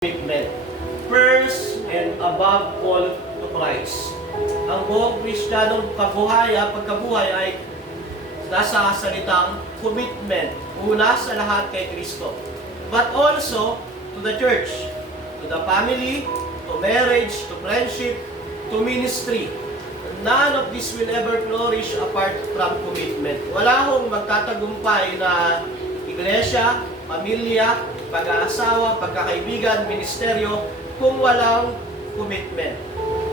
commitment. First and above all to Christ. Ang buong Kristiyanong pagkabuhay ay nasa salitang commitment. Una sa lahat kay Kristo. But also to the church, to the family, to marriage, to friendship, to ministry. None of this will ever flourish apart from commitment. Wala hong magtatagumpay na iglesia, pamilya, pag-aasawa, pagkakaibigan, ministeryo, kung walang commitment.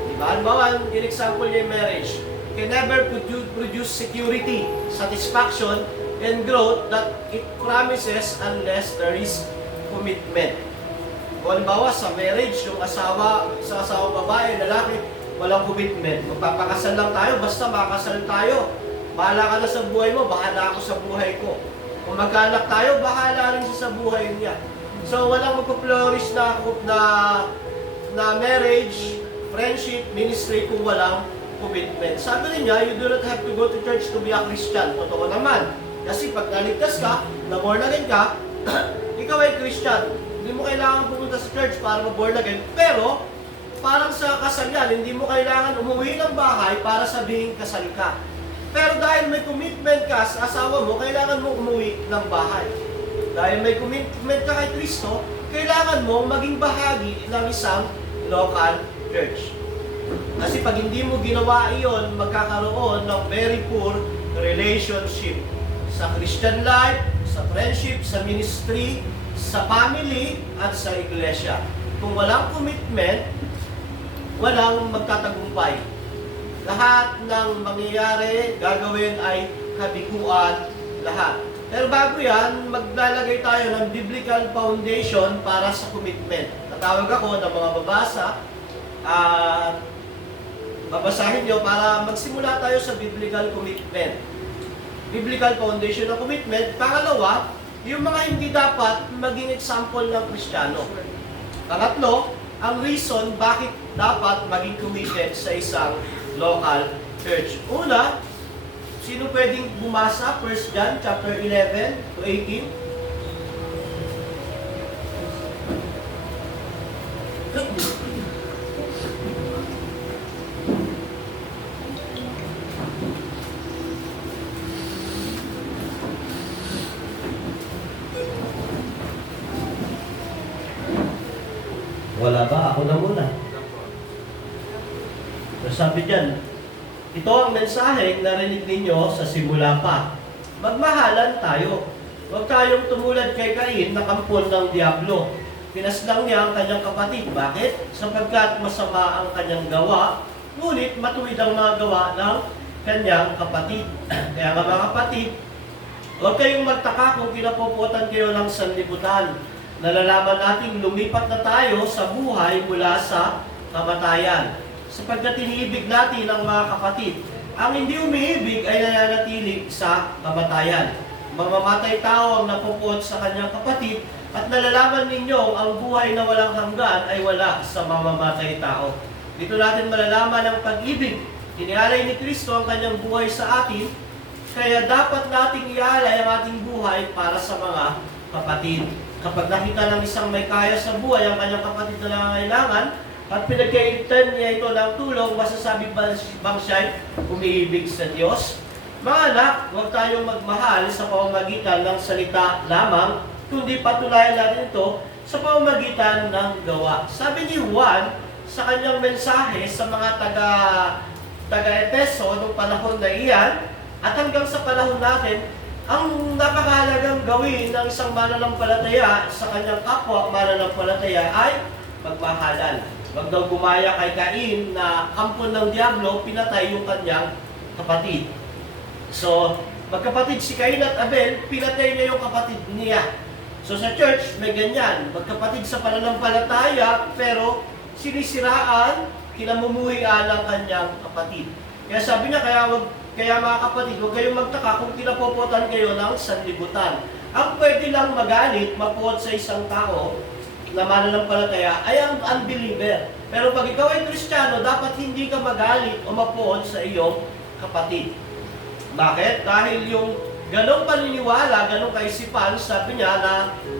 Diba? Halimbawa, in example yung marriage, can never produce security, satisfaction, and growth that it promises unless there is commitment. Kung halimbawa, sa marriage, yung sa asawa babae, lalaki, walang commitment. Magpapakasal lang tayo, basta makasal tayo. Bahala ka na sa buhay mo, bahala ako sa buhay ko. Kung magkaanak tayo, bahala rin siya sa buhay niya. So, walang magpa-flourish na marriage, friendship, ministry kung walang commitment. Sabi rin niya, you do not have to go to church to be a Christian. Totoo naman. Kasi pag naligtas ka, na-born again ka, ikaw ay Christian. Hindi mo kailangan pumunta sa church para ma-born again. Pero, parang sa kasal yan, hindi mo kailangan umuwi ng bahay para sabihin kasal ka. Pero dahil may commitment ka sa asawa mo, kailangan mo umuwi ng bahay. Dahil may commitment ka kay Kristo, kailangan mo maging bahagi ng isang local church. Kasi pag hindi mo ginawa iyon, magkakaroon ng very poor relationship sa Christian life, sa friendship, sa ministry, sa family, at sa iglesia. Kung walang commitment, walang magtatagumpay. Lahat ng mangyayari, gagawin ay kabiguan lahat. Pero bago yan, maglalagay tayo ng biblical foundation para sa commitment. Tatawag ako ng mga babasa, babasahin nyo para magsimula tayo sa biblical commitment. Biblical foundation ng commitment. Pangalawa, yung mga hindi dapat maging example ng Kristiyano. Pangatlo, ang reason bakit dapat maging committed sa isang local church. Una, sino pwedeng bumasa? 1 John chapter 11 to 18. Wala ba? Ako na muna. So sabi dyan, ito ang mensahe na narinig ninyo sa simula pa. Magmahalan tayo. Huwag tayong tumulad kay Cain na kampon ng Diablo. Pinaslang niya ang kanyang kapatid. Bakit? Sapagkat masama ang kanyang gawa, ngunit matuwid ang mga gawa ng kanyang kapatid. Kaya nga mga kapatid, huwag kayong magtaka kung kinapuputan kayo ng sanlibutan. Nalalaman natin lumipat na tayo sa buhay mula sa kamatayan. Sapagkat iniibig natin ang mga kapatid. Ang hindi umiibig ay nananatili sa kamatayan. Mamamatay tao ang napupuot sa kanyang kapatid at nalalaman ninyo ang buhay na walang hanggan ay wala sa mamamatay tao. Dito natin malalaman ang pag-ibig. Inialay ni Kristo ang kanyang buhay sa atin, kaya dapat nating ialay ang ating buhay para sa mga kapatid. Kapag nakita ng isang may kaya sa buhay ang kanyang kapatid na nangangailangan at pinagkaitan niya ito ng tulong, masasabi bang siya umiibig sa Diyos? Mga anak, huwag tayong magmahal sa pamamagitan ng salita lamang, kundi patulayan natin ito sa pamamagitan ng gawa. Sabi ni Juan sa kanyang mensahe sa mga taga-Epeso noong panahon na iyan, at hanggang sa panahon natin, ang napakahalagang gawin ng isang mananampalataya sa kanyang kapwa mananampalataya ay magmahalan. Wag daw gumaya kay Cain na kampon ng Diablo, pinatay yung kanyang kapatid. So, magkapatid si Cain at Abel, pinatay niya yung kapatid niya. So sa church, may ganyan. Magkapatid sa pananampalataya, pero sinisiraan, kinamumuhian ang kanyang kapatid. Kaya sabi niya, kaya mga kapatid, huwag kayong magtaka kung kinapopotan kayo ng sanlibutan. Ang pwede lang magalit, mapuot sa isang tao na mananampalataya ay ang unbeliever. Pero pag ikaw ay Kristiyano, dapat hindi ka magalit o mapuot sa iyong kapatid. Bakit? Dahil yung ganong paniniwala, ganong kaisipan, sabi niya na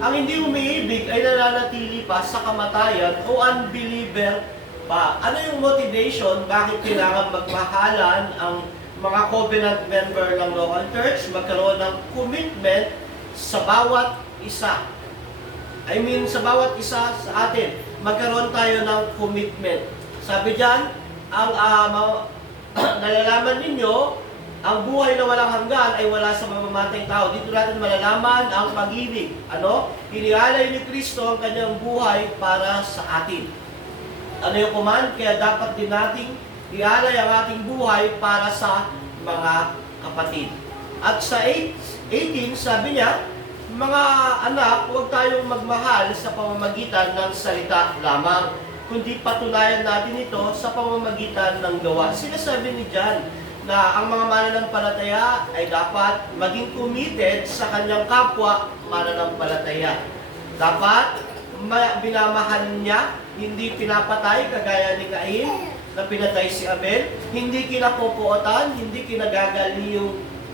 ang hindi umiibig ay nananatili pa sa kamatayan o unbeliever pa. Ano yung motivation? Bakit kailangan magmahalan ang mga covenant member ng local church? Magkaroon ng commitment sa bawat isa. Sa bawat isa sa atin, magkaroon tayo ng commitment. Sabi diyan, ang nalalaman ninyo, ang buhay na walang hanggan ay wala sa mamamatay tao. Dito natin malalaman ang pag-ibig. Inialay ni Kristo ang kanyang buhay para sa atin. Ano yung command? Kaya dapat din nating ialay ang ating buhay para sa mga kapatid. At sa 18, sabi niya, mga anak, huwag tayong magmahal sa pamamagitan ng salita lamang, kundi patunayan natin ito sa pamamagitan ng gawa. Sinasabi ni John na ang mga mananampalataya ay dapat maging committed sa kanyang kapwa mananampalataya. Dapat binamahal niya, hindi pinapatay kagaya ni Cain na pinatay si Abel, hindi kinapopuotan, hindi kinagagali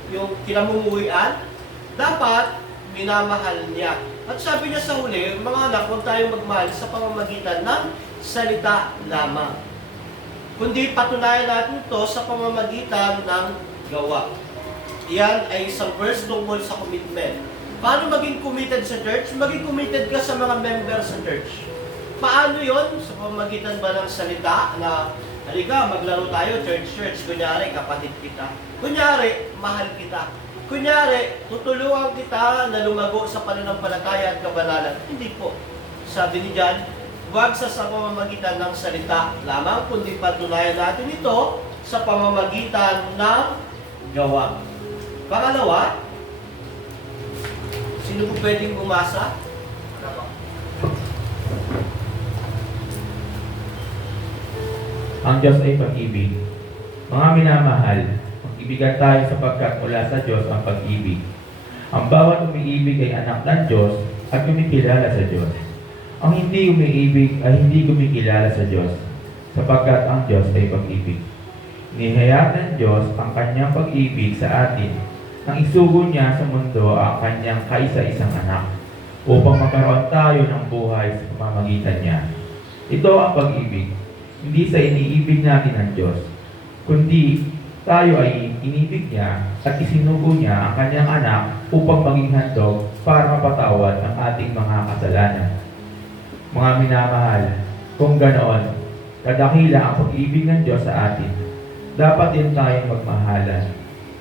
yung kinamumuhian. Dapat minamahal niya. At sabi niya sa huli, mga anak, huwag tayong magmahal sa pamamagitan ng salita lamang, kundi patunayan natin ito sa pamamagitan ng gawa. Yan ay isang verse tungkol sa commitment. Paano maging committed sa church? Maging committed ka sa mga members sa church. Paano yon? Sa pamamagitan ba ng salita na, halika, maglaro tayo, church. Kunyari, kapatid kita. Kunyari, mahal kita. Kunyari, tutulungan kita na lumago sa pananampalataya at kabanalan. Hindi po. Sabi ni John, huwag sa pamamagitan ng salita lamang, kundi patunayan natin ito sa pamamagitan ng gawa. Pangalawa, sino po pwedeng umasa? Ang Diyos ay pag-ibig. Mga minamahal, mag-ibigan tayo sapagkat mula sa Diyos ang pag-ibig. Ang bawat umiibig ay anak ng Diyos at kumikilala sa Diyos. Ang hindi umiibig ay hindi kumikilala sa Diyos, sapagkat ang Diyos ay pag-ibig. Nihayag ng Diyos ang kanyang pag-ibig sa atin nang isugo niya sa mundo ang kanyang kaisa-isang anak upang magkaroon tayo ng buhay sa pamamagitan niya. Ito ang pag-ibig, hindi sa iniibig natin ang Diyos, kundi tayo ay inibig niya at isinugo niya ang kanyang anak upang maging handog para mapatawad ang ating mga kasalanan. Mga minamahal, kung ganoon, kadakila ang pag-ibig ng Diyos sa atin, dapat din tayong magmahalan.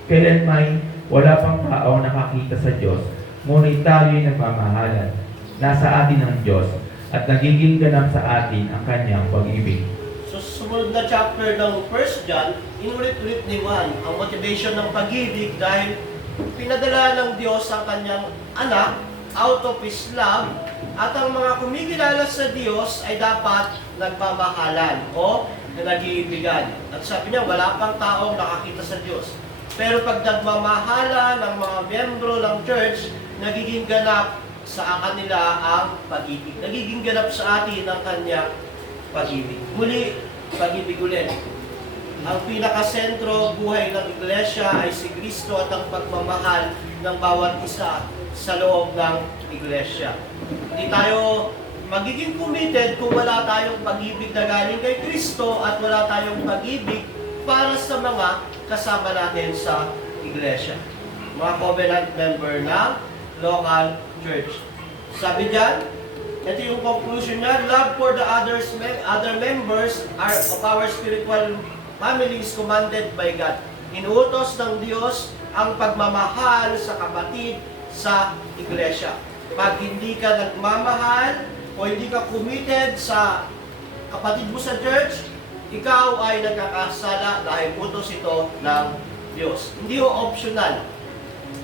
Kailan may wala pang tao nakakita sa Diyos, ngunit tayo'y nagmamahalan. Nasa atin ang Diyos at nagiging ganap sa atin ang kanyang pag-ibig. So, sumunod na chapter ng 1 John, inulit-ulit ni Juan ang motivation ng pag-ibig dahil pinadala ng Diyos ang kanyang anak out of His love, at ang mga kumikilala sa Diyos ay dapat nagmamahalan o nag-iibigan. At sabi niya, wala pang taong nakakita sa Diyos. Pero pag nagmamahalan ng mga miyembro ng church, nagiging ganap sa kanila ang pag-ibig. Nagiging ganap sa atin ang kanyang pag-ibig. Muli, pag-ibig ulit. Ang pinakasentro buhay ng iglesia ay si Kristo at ang pagmamahal ng bawat isa sa loob ng iglesia. Hindi tayo magiging committed kung wala tayong pag-ibig na galing kay Kristo at wala tayong pag-ibig para sa mga kasama natin sa iglesia. Mga covenant member ng local church. Sabi diyan, ito yung conclusion niya, love for the other members of our spiritual family is commanded by God. Inuutos ng Diyos ang pagmamahal sa kapatid sa iglesia. Pag hindi ka nagmamahal o hindi ka committed sa kapatid mo sa church, ikaw ay nagkakasala dahil utos ito ng Diyos. Hindi ho optional.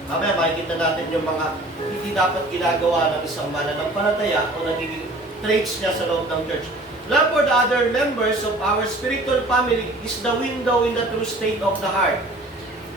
Mamaya makikita natin yung mga hindi dapat ginagawa ng isang mananampalataya o nagiging traits niya sa loob ng church. Love for the other members of our spiritual family is the window in the true state of the heart.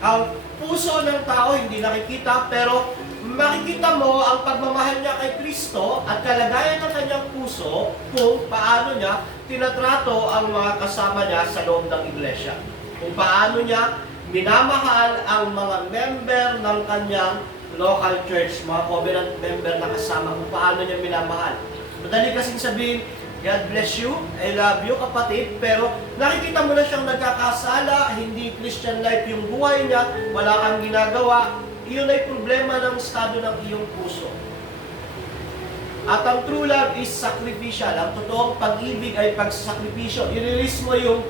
Ang puso ng tao hindi nakikita, pero makikita mo ang pagmamahal niya kay Kristo at kalagayan ng kanyang puso kung paano niya tinatrato ang mga kasama niya sa loob ng iglesia. Kung paano niya minamahal ang mga member ng kanyang local church, mga covenant member na kasama kung paano niya minamahal. Madali kasing sabihin, God bless you, I love you kapatid, pero nakikita mo na siyang nagkakasala, hindi Christian life yung buhay niya, wala kang ginagawa, iyon ay problema ng estado ng iyong puso. At ang true love is sacrificial. Ang totoong pag-ibig ay pagsasakripisyo. I-release mo yung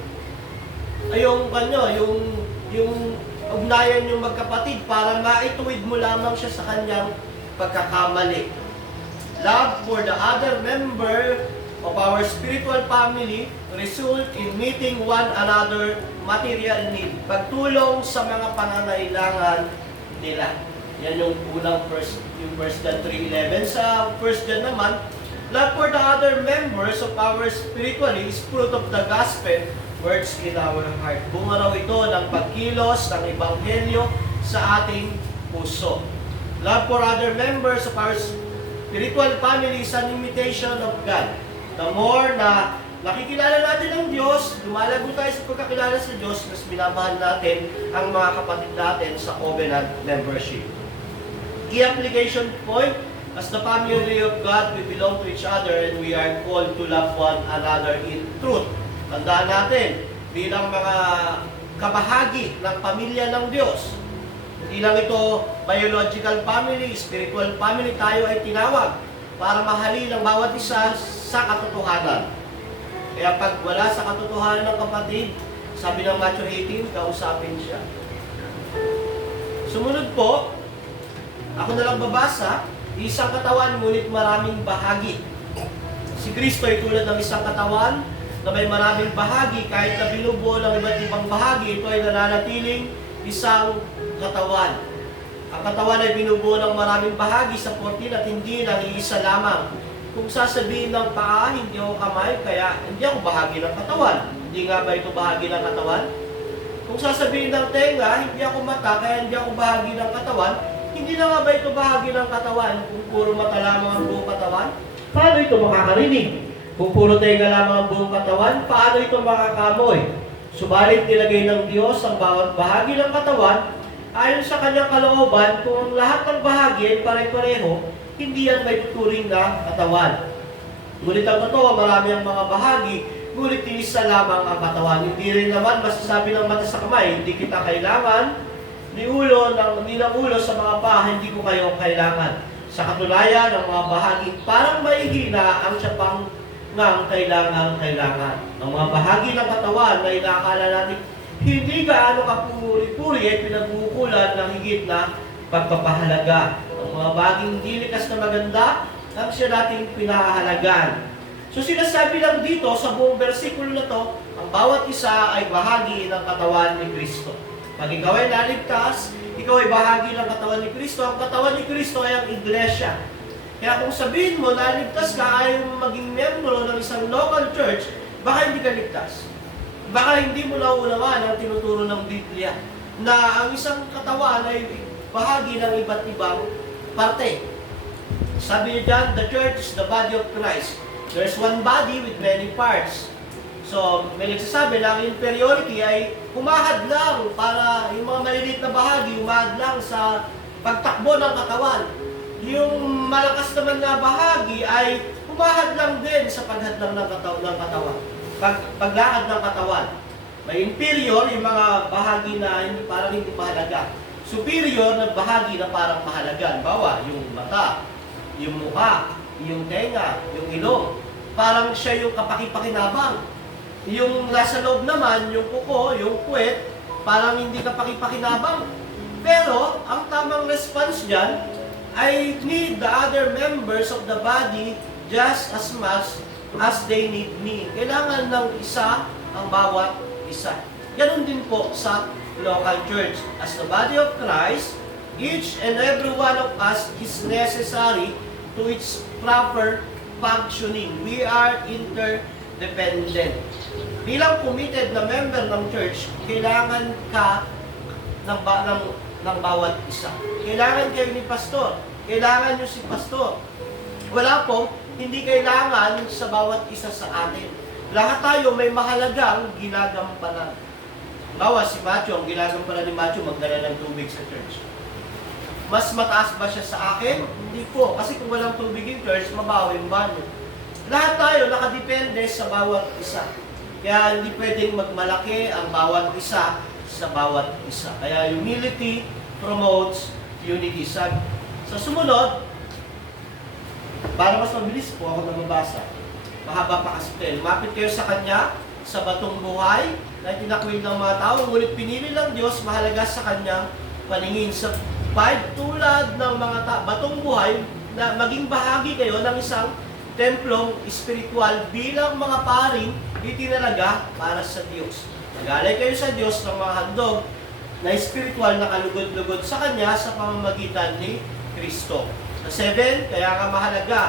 ugnayan yung magkapatid para maituwid mo lamang siya sa kanyang pagkakamali. Love for the other member of our spiritual family result in meeting one another material need. Pagtulong sa mga pangangailangan nila. Yan yung unang yung 1 John 3:11. Sa 1 John naman, love for the other members of our spiritually is fruit of the gospel words in our heart. Bunga raw ito ng pagkilos ng ebanghelyo sa ating puso. Love for other members of our spiritual family is an imitation of God. The more na nakikilala natin ang Diyos, lumalago tayo sa pagkakilala sa Diyos, mas minamahal natin ang mga kapatid natin sa covenant membership. Key application point, as the family of God, we belong to each other and we are called to love one another in truth. Tandaan natin, bilang mga kabahagi ng pamilya ng Diyos, hindi lang ito biological family, spiritual family, tayo ay tinawag para mahalin ang bawat isa sa katotohanan. Kaya pag wala sa katotohanan ng kapatid, sabi ng Matthew 18, kausapin siya. Sumunod po, ako na lang babasa, isang katawan ngunit maraming bahagi. Si Kristo ay tulad ng isang katawan na may maraming bahagi, kahit na binubuo ng iba't ibang bahagi, ito ay nananatiling isang katawan. Ang katawan ay binubuo ng maraming bahagi sa 14 at hindi ng iisa lamang. Kung sasabihin ng paa, hindi ako kamay, kaya hindi ako bahagi ng katawan. Hindi nga ba ito bahagi ng katawan? Kung sasabihin ng tenga, hindi ako mata, kaya hindi ako bahagi ng katawan. Hindi na nga ba ito bahagi ng katawan kung puro mata lamang ang buong katawan? Paano ito makakarinig? Kung puro tenga lamang ang buong katawan, paano ito makakamoy? Subalit nilagay ng Diyos ang bawat bahagi ng katawan ayon sa kanyang kalooban. Kung ang lahat ng bahagi ay pare-pareho, hindi yan may tuturing na katawan. Ngunit ang totoo, marami ang mga bahagi, ngunit isa lamang ang katawan. Hindi rin naman masasabi ng mata sa kamay, hindi kita kailangan, ni ng ulo sa mga paa, hindi ko kayo kailangan. Sa katunayan ng mga bahagi, parang maihina ang siya pang ng kailangan. Ang mga bahagi ng katawan na inaakala natin hindi gaano kapuri-puri ay pinagbukulan ng higit na pagpapahalaga. Ang mga bahaging hindi likas na maganda, ang siya nating pinahahalagan. So sinasabi lang dito sa buong bersikulo na to, ang bawat isa ay bahagi ng katawan ni Kristo. Pag ikaw ay naligtas, ikaw ay bahagi ng katawan ni Kristo. Ang katawan ni Kristo ay ang iglesia. Kaya kung sabihin mo, naligtas ka, ayaw mo maging membro ng isang local church, baka hindi ka ligtas. Baka hindi mo naunawaan ang tinuturo ng Biblia na ang isang katawan ay bahagi ng iba't ibang parte. Sabi niya dyan, the church is the body of Christ. There's one body with many parts. So, may nagsasabi na ang inferiority ay humahad lang para yung mga maliliit na bahagi, humahad lang sa pagtakbo ng katawan. Yung malakas naman na bahagi ay humahad lang din sa paghadlang ng katawan. Paglakad ng katawan. May inferior, yung mga bahagi na parang hindi mahalaga. Superior na bahagi na parang mahalaga. Bawa, yung mata, yung mukha, yung tenga, yung ilong. Parang siya yung kapaki-pakinabang. Yung nasa loob naman, yung kuko, yung puwet, parang hindi kapaki-pakinabang. Pero, ang tamang response dyan ay need the other members of the body just as much as they need me. Kailangan ng isa ang bawat isa. Ganun din po sa local church. As the body of Christ, each and every one of us is necessary to its proper functioning. We are interdependent. Bilang committed na member ng church, kailangan ka ng bawat isa. Kailangan kayo ni pastor. Kailangan nyo si pastor. Wala po, hindi kailangan sa bawat isa sa atin. Lahat tayo may mahalagang ginagampanan. Bawa si Matthew, ang ginagawa ni Matthew, magdala ng tubig sa church. Mas mataas ba siya sa akin? Hindi po. Kasi kung walang tubig yung church, mabaho yung banyo. Lahat tayo nakadepende sa bawat isa. Kaya hindi pwedeng magmalaki ang bawat isa sa bawat isa. Kaya humility promotes unity. Sa sumunod, para mas mabilis po ako nababasa. Mahaba pa kasi ito. Lumapit kayo sa Kanya, sa batong buhay, na tinakwil ng mga tao, ngunit pinili ng Diyos, mahalaga sa Kanyang paningin. Sa 5, tulad ng mga batong buhay, na maging bahagi kayo ng isang templong espiritual bilang mga paring itinalaga para sa Diyos. Nagalay kayo sa Diyos ng mga handog na espiritual na kalugod-lugod sa Kanya sa pamamagitan ni Kristo. Sa 7, kaya nga mahalaga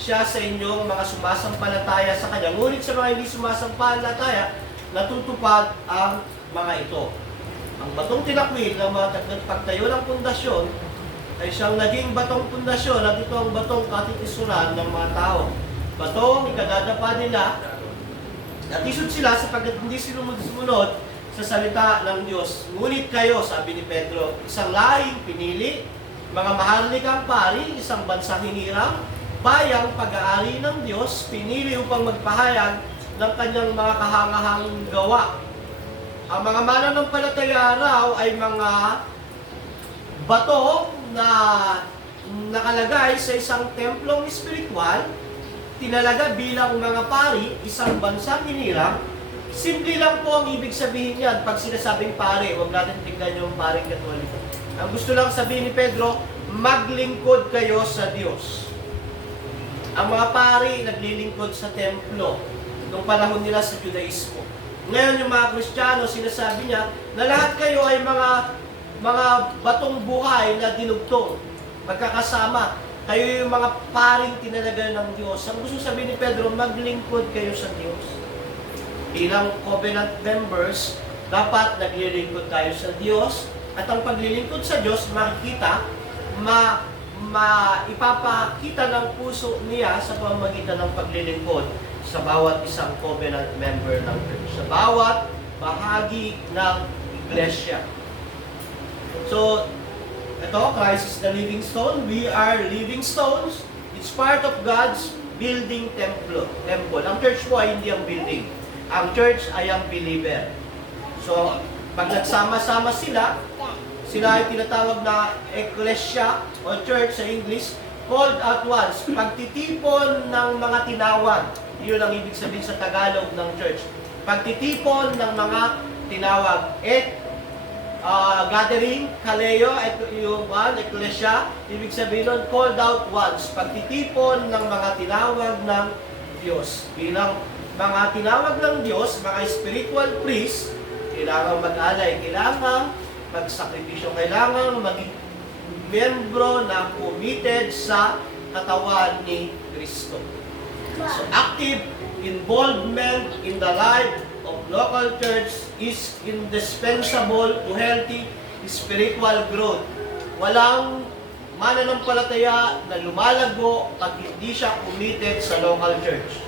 siya sa inyong mga sumasampalataya sa Kanya. Ngunit sa mga hindi sumasampalataya, natutupad ang mga ito. Ang batong tinakwil ng mga pagtayo ng pundasyon ay siyang naging batong pundasyon at ito ang batong katitisuran ng mga tao. Batong ikadadapa nila at isod sila sapagkat hindi sumunod sa salita ng Diyos. Ngunit kayo, sabi ni Pedro, isang lahing pinili, mga maharlikang pari, isang bansang hinirang, bayang pag-aari ng Diyos, pinili upang magpahayag ng kanyang mga kahangahang gawa. Ang mga mananampalataya raw ay mga bato na nakalagay sa isang templong espiritual, tinalaga bilang mga pari, isang bansang hinirang. Simple lang po ang ibig sabihin yan. Pag sinasabing pari, huwag natin tignan yung paring Katoliko. Ang gusto lang sabihin ni Pedro, maglingkod kayo sa Diyos. Ang mga pari naglilingkod sa templo nung panahon nila sa Judaismo. Ngayon yung mga Kristiyano, sinasabi niya na lahat kayo ay mga batong buhay na dinugtong, magkakasama. Kayo yung mga paring tinalaga ng Diyos. Ang gusto sabihin ni Pedro, maglingkod kayo sa Diyos. Bilang covenant members, dapat naglilingkod tayo sa Diyos. At ang paglilingkod sa Diyos, makikita, ipapakita ng puso niya sa pamamagitan ng paglilingkod sa bawat isang covenant member ng church, sa bawat bahagi ng iglesia. So, ito, Christ is the living stone. We are living stones. It's part of God's building temple. Ang church po ay hindi ang building. Ang church ay ang believer. So, pag nagsama-sama sila ay tinatawag na ecclesia o church sa English, called at once. Pagtitipon ng mga tinawag. Yun ang ibig sabihin sa Tagalog ng church. Pagtitipon ng mga tinawag. Gathering, kaleo, yung ecclesia, ibig sabihin nun, called out once. Pagtitipon ng mga tinawag ng Diyos. Bilang mga tinawag ng Diyos, mga spiritual priest, kailangan mag-alay, kailangan magsakripisyo, kailangan maging membro na committed sa katawan ni Kristo. So, active involvement in the life of local church is indispensable to healthy spiritual growth. Walang mananampalataya na lumalago pag hindi siya committed sa local church.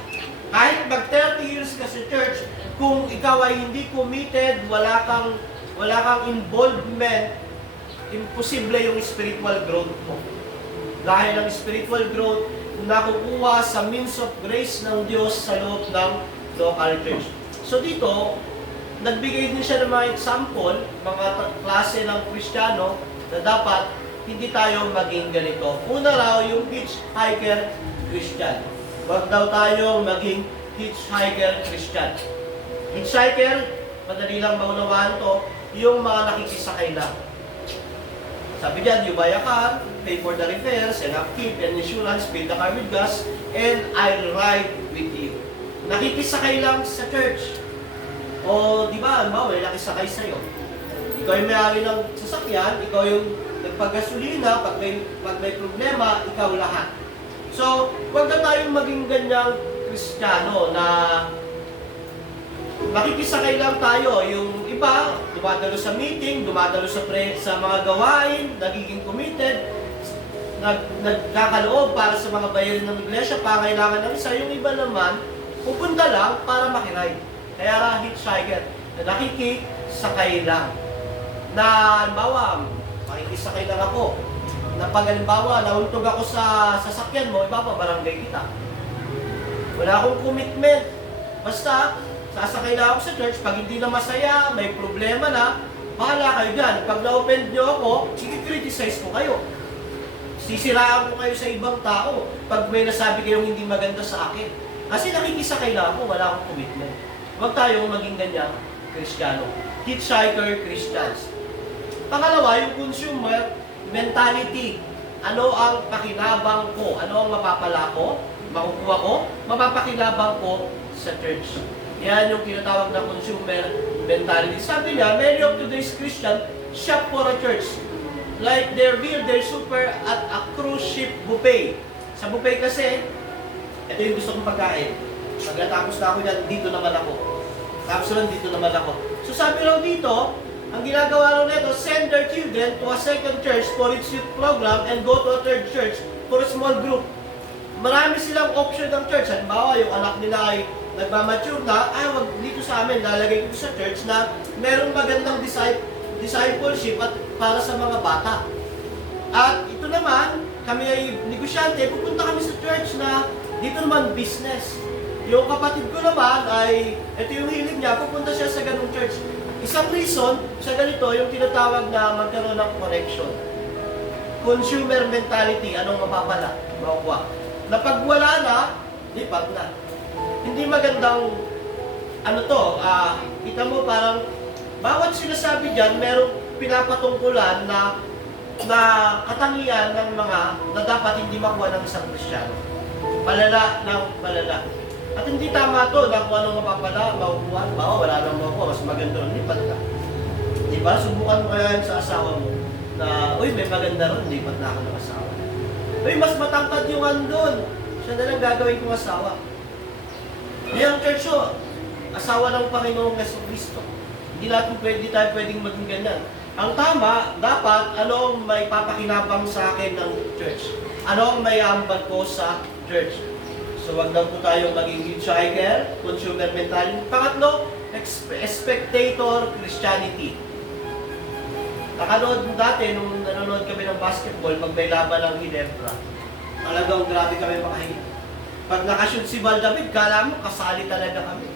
Kahit mag 30 years ka sa church, kung ikaw ay hindi committed, wala kang involvement, imposible yung spiritual growth mo. Dahil ang spiritual growth nakukuha sa means of grace ng Diyos sa loob ng local church. So dito, nagbigay din siya ng mga example, mga klase ng Kristiyano na dapat hindi tayo maging ganito. Una raw, yung hitchhiker Christian. Huwag daw tayong maging hitchhiker Christian. Hitchhiker, madali lang maunawaan to, yung mga nakikisakay lang. Sabi diyan, you buy a car, pay for the repairs, and upkeep and insurance, fill the car with gas, and I'll ride with you. Nakikisakay lang sa church. O, di ba, may nakisakay sa'yo. Ikaw yung may-ari ng sasakyan, ikaw yung nagpagasolina, pag may problema, ikaw lahat. So, huwag na tayong maging ganyang Kristiyano na makikisakay lang tayo. Yung iba, dumadalo sa meeting, dumadalo sa mga gawain, nagiging committed, nagkakaloob para sa mga bayarin ng iglesia, pangailangan ng isa. Yung iba naman, pupunta lang para makiray. Kaya hitchhiker, na sakay lang. Na halimbawa, makikisakay lang ako. Na pag halimbawa, nauntog ako sa sasakyan mo, ipapabarangay kita. Wala akong commitment. Basta, sasakay na ako sa church, pag hindi na masaya, may problema na, bahala kayo dyan. Pag na-offend nyo ako, i-criticize ko kayo. Sisiraan ko kayo sa ibang tao pag may nasabi kayong hindi maganda sa akin. Kasi nakikisakay na ako, wala akong commitment. Huwag tayong maging ganyan, Kristiyano. Hitchhiker Christians. Pangalawa, yung consumer mentality. Ano ang pakinabang ko? Ano ang mapapala ko? Makukuha ko? Mapapakinabang ko sa church. Yan yung tinatawag na consumer mentality. Sabi niya, many of today's Christian shop for a church. Like their meal, their super at a cruise ship buffet. Sa buffet kasi, ito yung gusto kong pagkain. Pagkatapos na ako dyan, dito naman ako. Tapos naman, dito naman ako. So sabi raw dito, ang ginagawa raw nito, send their children to a second church for its youth program and go to a third church for a small group. Marami silang option ng church. Halimbawa, yung anak nila ay nagmamature na, wag dito sa amin, lalagay ko sa church na merong magandang discipleship at para sa mga bata. At ito naman, kami ay negosyante, pupunta kami sa church na dito naman business. Yung kapatid ko naman ay, ito yung hilig niya, pupunta siya sa ganung church. Isang reason sa ganito, yung tinatawag na magkaroon ng connection. Consumer mentality, anong mapapala? Makuha. Na pag wala na, lipat na. Hindi magandang, kita mo parang, bawat sinasabi dyan, merong pinapatungkulan na katangian ng mga na dapat hindi makuha ng isang Kristiyano. Palala ng palala. At hindi tama to na kung anong mapapala, makukuha, wala nang makukuha, mas maganda rin, lipat ka. Diba? Subukan mo kaya yan sa asawa mo na, uy, may maganda rin, lipat na ako ng asawa. Uy, mas matangkad yung andun. Siya na lang gagawin kong asawa. Ngayong church, asawa ng Panginoong Jesucristo. Hindi natin tayo pwedeng maging ganyan. Ang tama, dapat, ano ang may papakinabang sa akin ng church? Ano ang may ambag ko sa church? So, wag lang po tayong maging hitchhiker, consumer mentality. Pangatlo, spectator Christianity. Nakanood dati, nung nanonood kami ng basketball, pag may laban ng Ginebra, talagang grabe kami makahilig. Pag nakashoot si Valdavid, kala mo, kasali talaga kami.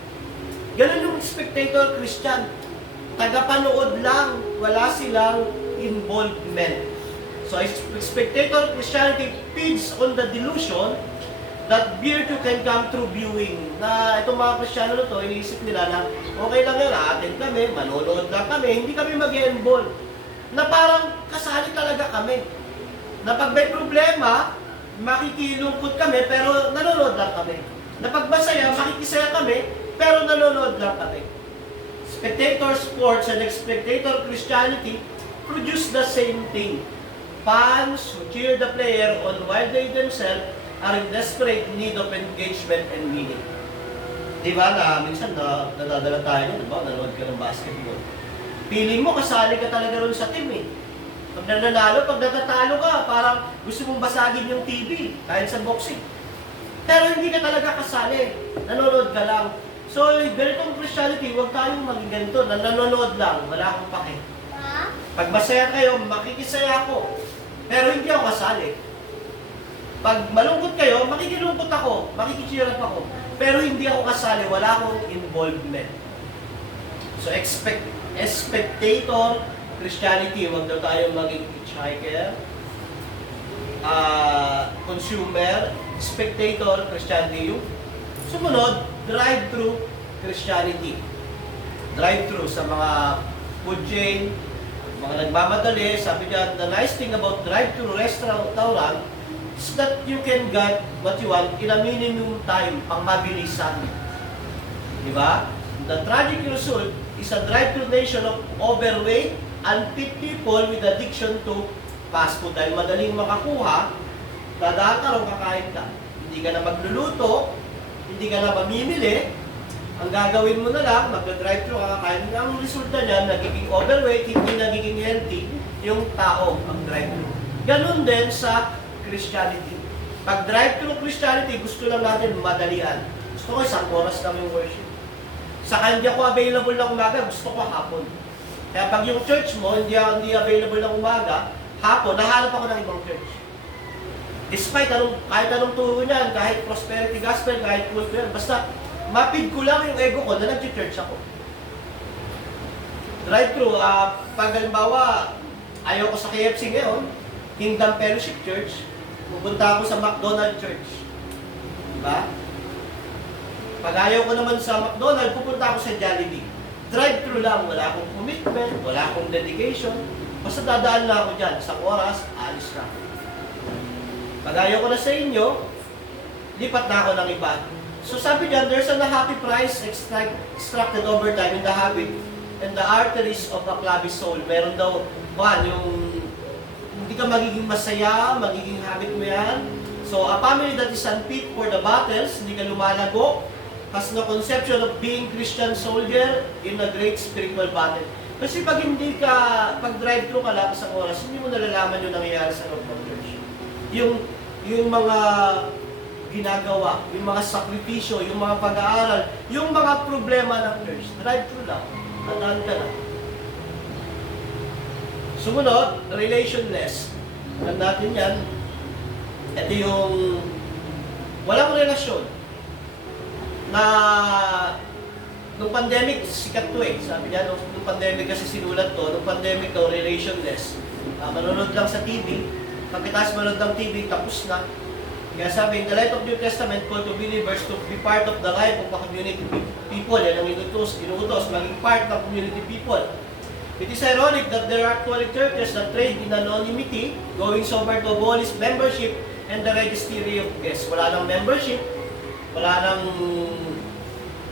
Ganun yung spectator Christian. Tagapanood lang, wala silang involvement. So, spectator Christianity feeds on the delusion that virtue can come through viewing. Na itong mga Kristiyano na to, iniisip nila na okay lang yan, atin kami, manonood lang kami, hindi kami mag-involve. Na parang kasali talaga kami. Na pag may problema, makikilungkot kami, pero nanonood lang kami. Na pag masaya, makikisaya kami, pero nanonood lang kami. Spectator sports and spectator Christianity produce the same thing. Fans who cheer the player on while they themselves are in desperate need of engagement and meaning. Diba na minsan nadadala tayo, diba? Nanonood ka ng basketball. Feeling mo kasali ka talaga ron sa team eh. Pag nanalo, pag natatalo ka, parang gusto mong basagin yung TV kahit sa boxing. Pero hindi ka talaga kasali. Nanonood ka lang. So, ganitong Christianity, huwag tayong maging ganito. Nanonood lang, wala akong pake. Pag masaya kayo, makikisaya ako. Pero hindi ako kasali. Pag malungkot kayo, makikilungkot ako, makikичirap ako. Pero hindi ako kasali, wala akong involvement. So, spectator Christianity, huwag daw tayo maging hitchhiker. Consumer, spectator Christianity. Yung sumunod, drive-thru Christianity. Drive-thru sa mga food chain, mga nagmamadali. Sabi niya, the nice thing about drive-thru restaurant is that you can get what you want in a minimum time, pang mabilisan. Diba? The tragic result is a drive-thru nation of overweight, unfit people with addiction to fast food. Dahil madaling makakuha, dadaan ka rin, kakain ka. Hindi ka na magluluto, hindi ka na mamimili, ang gagawin mo na lang, mag-drive-thru, kakain. Ang resulta niyan, nagiging overweight, hindi nagiging healthy yung tao ang drive-thru. Ganun din sa Christianity. Pag drive-thru Christianity, gusto lang natin madalian. Gusto ko isang oras lang yung worship. Saka hindi ako available ng umaga, gusto ko hapon. Kaya pag yung church mo, hindi available ng umaga, hapon, nahanap ako ng ibang church. Despite kahit anong turo niyan, kahit prosperity gospel, kahit full yan, basta mapid ko lang yung ego ko na nag-church ako. Drive-thru, pag halimbawa, ayaw ko sa KFC ngayon, Kingdom Fellowship Church, pupunta ako sa McDonald's Church. Diba? Pag ayaw ko naman sa McDonald's, pupunta ako sa Jollibee. Drive-thru lang, wala akong commitment, wala akong dedication. Basta dadaan na ako dyan, sa oras, alis na. Pag ayaw ko na sa inyo, lipat na ako ng iba. So sabi dyan, there's a happy price extracted over time in the habit and the arteries of a clubby soul. Meron daw, yung hindi ka magiging masaya, magiging habit mo yan. So a family that is unfit for the battles, hindi ka lumalago, has no conception of being Christian soldier in a great spiritual battle. Kasi pag drive-thru ka lang sa oras, hindi mo nalalaman yung nangyayari sa loob ng church. Yung mga ginagawa, yung mga sakripisyo, yung mga pag-aaral, yung mga problema ng church, drive-thru lang. Tandaan ka na. Sumunod, relationless. Alam natin yan. Ito yung walang relasyon. Na nung pandemic, sikat to eh. Sabi niya, nung pandemic kasi sinulat to, nung pandemic to, relationless. Manonood lang sa TV. Pagkatapos manonood ng TV, tapos na. Kaya sabi, in the light of New Testament, call to believers to be part of the life of a community people. Yan ang inuutos, maging part ng community people. It is ironic that there are actually churches that trade in anonymity, going sober to abolish membership and the registry of guests. Wala nang membership, wala nang...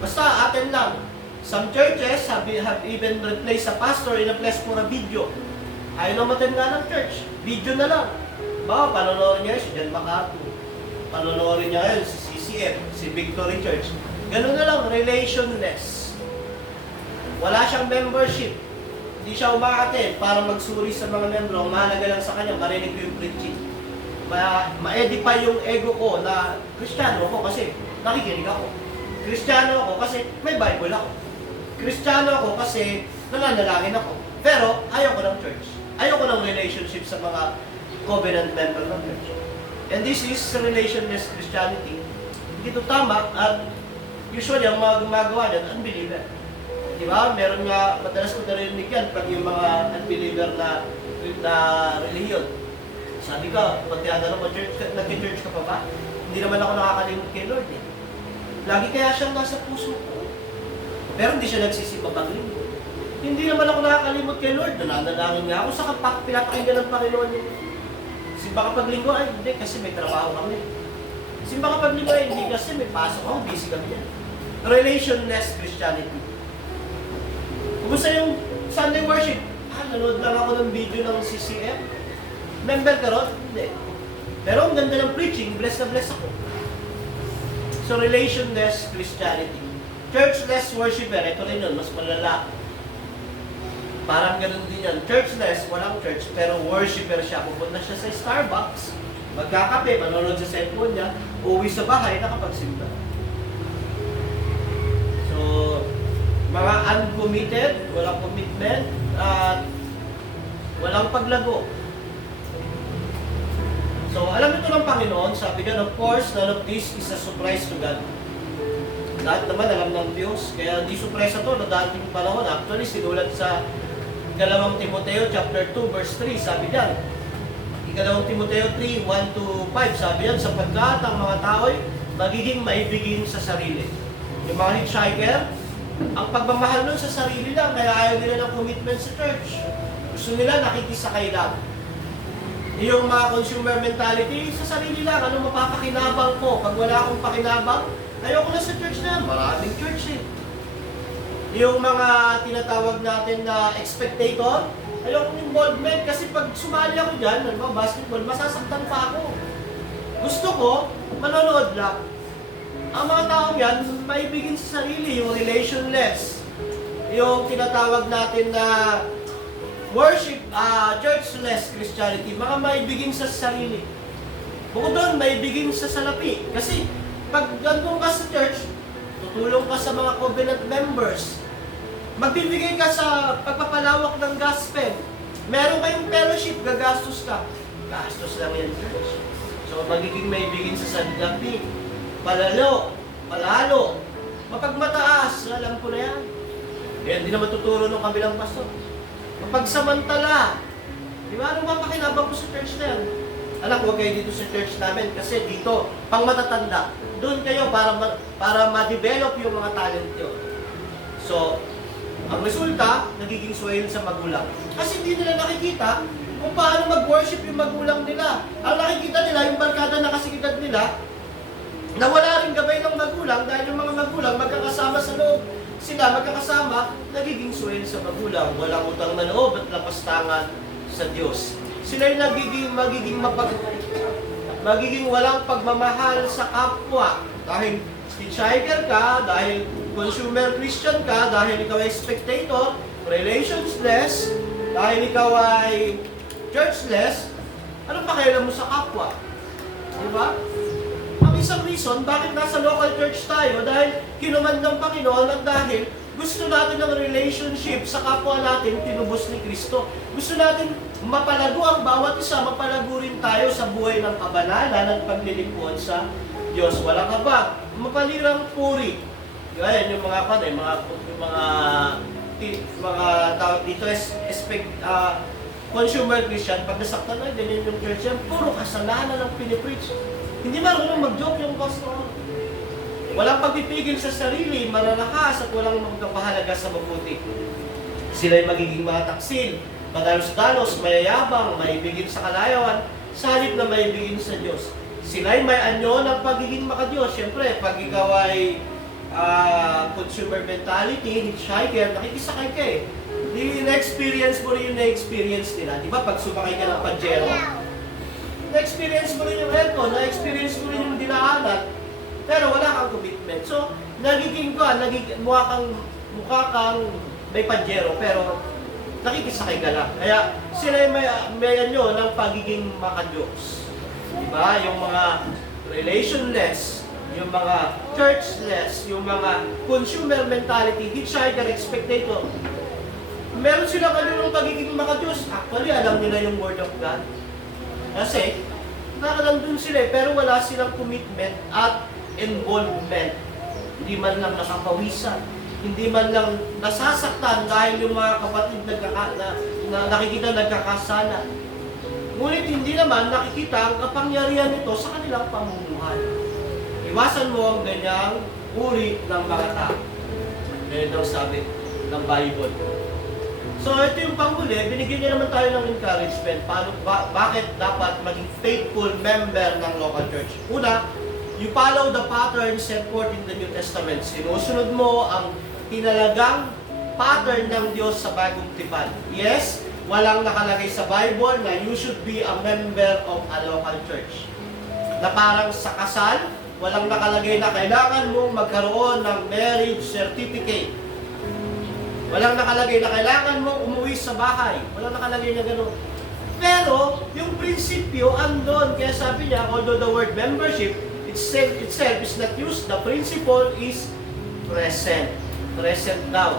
Basta atin lang. Some churches have even replaced a pastor in a place for a video. Ayaw na matin nga ng church. Video na lang. Baka panonorin niya si John MacArthur. Panonorin niya yun si CCM, si Victory Church. Ganun na lang, relationless. Wala siyang membership. Hindi siya umaatin para magsuri sa mga membro. Mahalaga lang sa kanya, marinig ko yung preaching. Ma-edify yung ego ko na Kristiyano ako kasi nakikinig ako. Kristiyano ako kasi may Bible ako. Kristiyano ako kasi nananalangin ako. Pero ayaw ko ng church. Ayaw ko ng relationship sa mga covenant member ng church. And this is relationless Christianity. Hindi ito tama at usually ang mga gumagawa dyan, unbeliever. Di ba? Meron nga, madalas ko narinig yan pag yung mga unbeliever na religion. Sabi ka, pag tinatanong mo, nag-church ka pa ba? Hindi naman ako nakakalimot kay Lord eh. Lagi kaya siyang nasa puso ko. Pero hindi siya nagsisimba paglinggo. Hindi naman ako nakakalimot kay Lord. Nananalangin nga ako sa pinapakinggan ng Panginoon niya. Simba kapag linggo, ay hindi kasi may trabaho kami. Simba kapag linggo, ay hindi kasi may pasok ako, busy kami yan. Relationless Christianity. Kumusta yung Sunday worship? Nanood lang ako ng video ng CCM. Member ka ron? Hindi. Pero ang ganda ng preaching, blessed na blessed ako. So, relationless Christianity. Churchless worshiper, ito rin yun, mas malala. Parang ganun din yan. Churchless, walang church, pero worshiper siya. Pupunta siya sa Starbucks, magkakape, manonood sa cellphone niya, uwi sa bahay, nakapagsimba. So, mga uncommitted, walang commitment, at walang paglago. So, alam ito ng Panginoon, sabi niya, of course, none of this is a surprise to God. Lahat naman alam ng Diyos, kaya di surprise ito na dating panahon. Actually, sinulat sa Ikalawang Timoteo chapter 2, verse 3, sabi diyan. Ikalawang Timoteo 3, 1 to 5, sabi diyan, sapagkat ang mga tao'y magiging maibigin sa sarili. Yung mga hitchhiker, ang pagmamahal nun sa sarili lang, kaya ayaw nila ng commitment sa church. Gusto nila nakikisakay lang. Yung mga consumer mentality, sa sarili lang, ano mapapakinabang ko? Pag wala akong pakinabang, ayoko na sa church na, maraming church eh. Yung mga tinatawag natin na expectator, ayoko ng involvement kasi pag sumali ako dyan, basketball, masasaktan pa ako. Gusto ko, manonood lang. Ang mga taong yan, maibigin sa sarili, yung relationless. Yung tinatawag natin na worship, churchless Christianity, mga maibigin sa sarili. Bukod doon, maibigin sa salapi. Kasi pag gandun ka sa church, tutulong ka sa mga covenant members, magbibigay ka sa pagpapalawak ng gospel. Meron kayong fellowship, gagastos ka. Gastos lang yan, church. So, magiging maibigin sa sandapi. Palalo, mapagmataas, alam ko na yan. Yan, hindi naman tuturo ng kabilang pastor. Mapagsamantala. Di ba? Ano ba pakinabang ko sa church na yan? Alam ko, kayo dito sa church namin kasi dito, pang matatanda. Doon kayo para ma-develop yung mga talent nyo. So, ang resulta, nagiging swayel sa magulang. Kasi hindi nila nakikita kung paano mag-worship yung magulang nila. Ang nakikita nila, yung barkada na kasigidad nila, na wala rin gabay ng magulang dahil yung mga magulang magkakasama sa loob. Sila magkakasama, nagiging swayel sa magulang. Walang utang na loob at lapastangan sa Diyos. Sila yung magiging walang pagmamahal sa kapwa. Dahil hitchhiker ka, dahil consumer Christian ka, dahil ikaw ay spectator, relationsless, dahil ikaw ay churchless, anong pakialam mo sa kapwa? Diba? Ang isang reason, bakit nasa local church tayo, dahil kinuman ng Panginoon at dahil gusto natin ng relationship sa kapwa natin, tinubos ni Kristo. Gusto natin mapalago ang bawat isa, mapalago rin tayo sa buhay ng kabanalan at paglilingkod sa Diyos. Walang kabag, mapalirang puri. Yan yung mga tawag dito, consumer Christian, pag nasaktan na, ganyan yung church yan, puro kasalanan ang pinipreach. Hindi marunong mag-joke yung pastor. Walang pagpipigil sa sarili, maralakas at walang magkapahalaga sa mabuti. Sila'y magiging mga taksil, madalos-dalos, mayayabang, maibigin sa kalayawan, sa halip na maibigin sa Diyos. Sila'y may anyo ng pagiging makadiyos. Siyempre, pag ikaw ay consumer mentality, hitchhiker, nakikisakay ka eh. Na-experience mo rin yung na-experience nila. Di ba? Pag sumakay ka ng Pajero, na-experience mo rin yung aircon, na-experience mo rin yung dinaanan, pero wala kang commitment. So, mukha kang may Pajero, pero nakikisakay ka lang. Kaya sila may anyo ng pagiging makadiyos. Diba? Yung mga relationless, yung mga churchless, yung mga consumer mentality, hitchhiker, spectator. Meron sila ng pagiging makadiyos. Actually, alam nila yung Word of God. Kasi, nakalandun sila pero wala silang commitment at involvement. Hindi man lang nakapawisan. Hindi man lang nasasaktan dahil yung mga kapatid nakikita nagkakasala. Ngunit hindi naman nakikita ang kapangyarihan nito sa kanilang pamumuhay. Iwasan mo ang ganyang uri ng mga tao. Ganyan daw sabi ng Bible. So ito yung panghuli, binigyan niya naman tayo ng encouragement. Bakit dapat maging faithful member ng local church? Una, you follow the pattern set forth in the New Testament. Sinusunod mo ang tinalagang pattern ng Diyos sa Bagong Tipan. Yes, walang nakalagay sa Bible na you should be a member of a local church. Na parang sa kasal, walang nakalagay na kailangan mong magkaroon ng marriage certificate. Walang nakalagay na kailangan mong umuwi sa bahay. Walang nakalagay na gano'n. Pero, yung prinsipyo andon. Kaya sabi niya, although the word membership itself is not used, the principle is present. Present daw.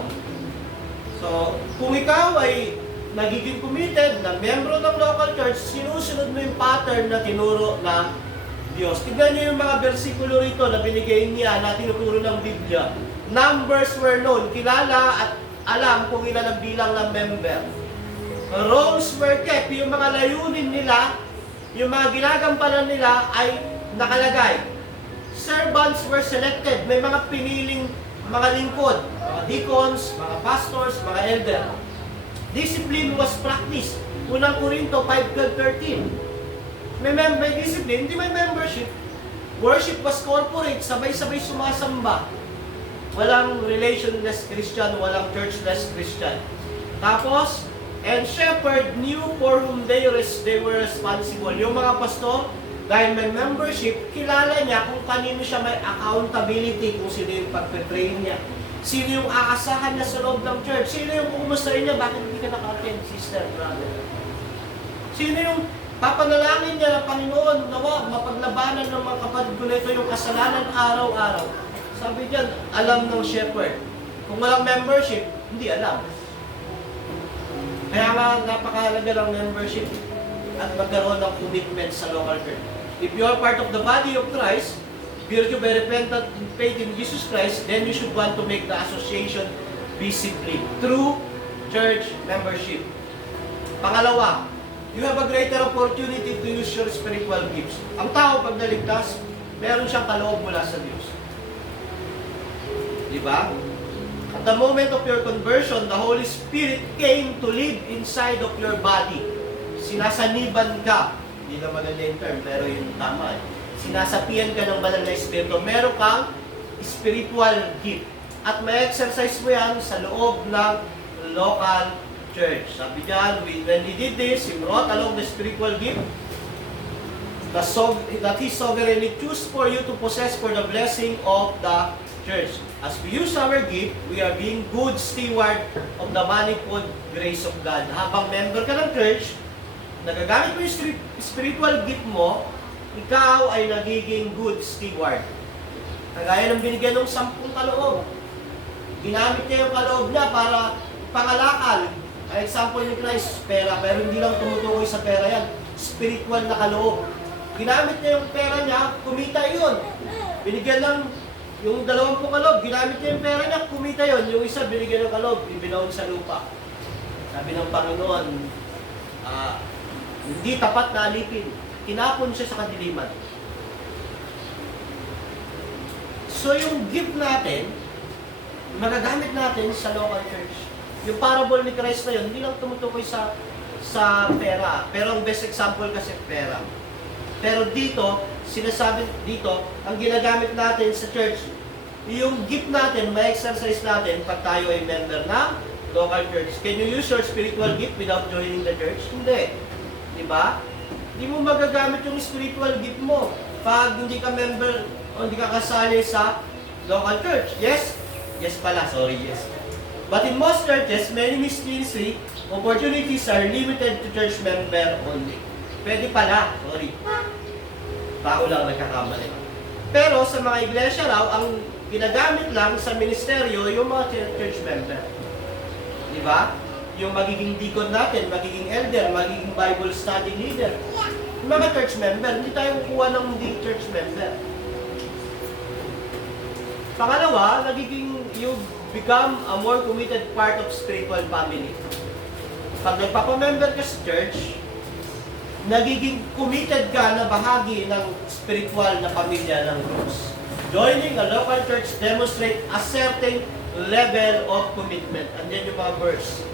So, kung ikaw ay nagiging committed na membro ng local church, sinusunod mo yung pattern na tinuro ng Diyos. Tignan niyo yung mga bersikulo rito na binigay niya na tinuturo ng Biblia. Numbers were known, kilala at alam kung ilan ang bilang ng member. Roles were kept, yung mga layunin nila, yung mga ginagampanan nila ay nakalagay. Servants were selected, may mga piniling mga lingkod, mga deacons, mga pastors, mga elder. Discipline was practiced. Unang Korinto 5:13. May discipline, hindi may membership. Worship was corporate, sabay-sabay sumasamba. Walang relationless Christian, walang churchless Christian. Tapos, and shepherd knew for whom they were responsible. Yung mga pastor, dahil may membership, kilala niya kung kanino siya may accountability, kung sino yung pagpe-pray niya. Sino yung aasahan niya sa loob ng church? Sino yung kukumustahin niya? Bakit hindi ka naka-attend, sister, brother? Sino yung papanalangin niya ng Panginoon, nawa, mapaglabanan ng mga kapatid ko nito yung kasalanan araw-araw? Sabi diyan, alam ng shepherd. Kung walang membership, hindi alam. Kaya nga, napakahalaga ng membership at magkaroon ng commitment sa local church. If you are part of the body of Christ, virtue by repentant in faith in Jesus Christ, then you should want to make the association visibly through church membership. Pangalawa, you have a greater opportunity to use your spiritual gifts. Ang tao pag naligtas, meron siyang kaloob mula sa Diyos. Di ba? At the moment of your conversion, the Holy Spirit came to live inside of your body. Sinasaniban ka. Hindi naman maganda yung term, pero yun tama. Sinasapian ka ng banal na Espiritu. Meron kang spiritual gift. At may exercise mo yan sa loob ng local church. Sabi diyan, when he did this, he brought along the spiritual gift that he sovereignly chose for you to possess for the blessing of the church. As we use our gift, we are being good steward of the manifold grace of God. Habang member ka ng church, nagagamit mo yung spiritual gift mo, ikaw ay nagiging good steward. Kagaya ng binigyan ng 10 kaloob. Ginamit niya yung kaloob niya para pangalakal. Ang example ni Christ, pera, pero hindi lang tumutukoy sa pera yan. Spiritual na kaloob. Ginamit niya yung pera niya, kumita yun. Binigyan ng yung 20 kaloob, ginamit niya yung pera niya, kumita yun. Yung isa, binigyan ng kaloob, ibinaon sa lupa. Sabi ng Panginoon, hindi tapat na alipin. Tinapon siya sa kadiliman. So yung gift natin, magagamit natin sa local church. Yung parable ni Christ na yun, hindi lang tumutukoy sa pera. Pero ang best example kasi pera. Pero dito, sinasabi dito, ang ginagamit natin sa church, yung gift natin, may exercise natin pag tayo ay member ng local church. Can you use your spiritual gift without joining the church? Hindi. Diba? Hindi mo magagamit yung spiritual gift mo pag hindi ka member o hindi ka kasali sa local church. Yes? Yes pala, sorry, yes. But in most churches, many ministry opportunities are limited to church member only. Pwede pala, sorry. Tao lang nagkakamali. Pero sa mga iglesia raw, ang ginagamit lang sa ministeryo yung mga church member. Di ba? Yung magiging deacon natin, magiging elder, magiging Bible study leader. Yung mga church member, hindi tayo kukuha ng hindi church member. Pangalawa, you become a more committed part of spiritual family. Pag nagpapamember ka sa church, nagiging committed ka na bahagi ng spiritual na pamilya ng Diyos. Joining a local church demonstrate a certain level of commitment. Andiyan yung mga verse.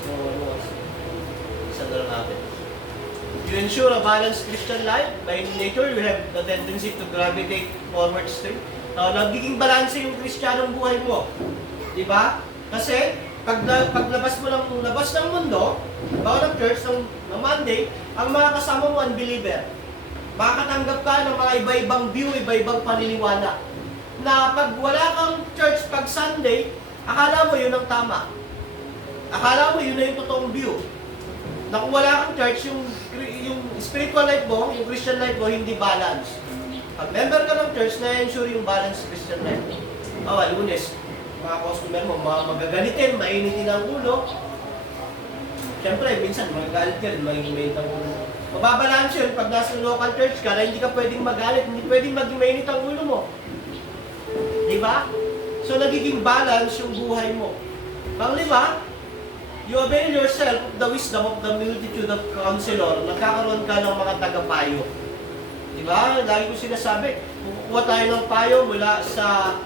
So, isa na lang natin. You ensure a balanced Christian life. By nature, you have the tendency to gravitate forward straight. Nagiging balanse yung Kristiyanong buhay mo. Di ba? Kasi, paglabas mo ng labas ng mundo, bago ng church, ng Monday, ang mga kasama mo unbeliever. Makakatanggap ka ng mga iba-ibang view, iba-ibang paniniwala. Na pag wala kang church pag Sunday, akala mo yun ang tama. Akala mo yun na yung totoong view. Na kung wala kang church, yung spiritual life mo, yung Christian life mo, hindi balance. Pag member ka ng church, na-ensure yung balance Christian life mo. Lunes, mga customer mo, magagalitin, mainitin ang ulo. Siyempre, minsan magagalit ka rin, mainit ang ulo. Mababalance yun pag nasa local church ka na hindi ka pwedeng magalit, hindi pwedeng maging mainit ang ulo mo. Di ba? So, nagiging balance yung buhay mo. Panglima, you avail yourself of the wisdom of the multitude of counselor. Nagkakaroon ka ng mga tagapayo. Di ba? Lagi ko sinasabi, kukuha tayo ng payo mula sa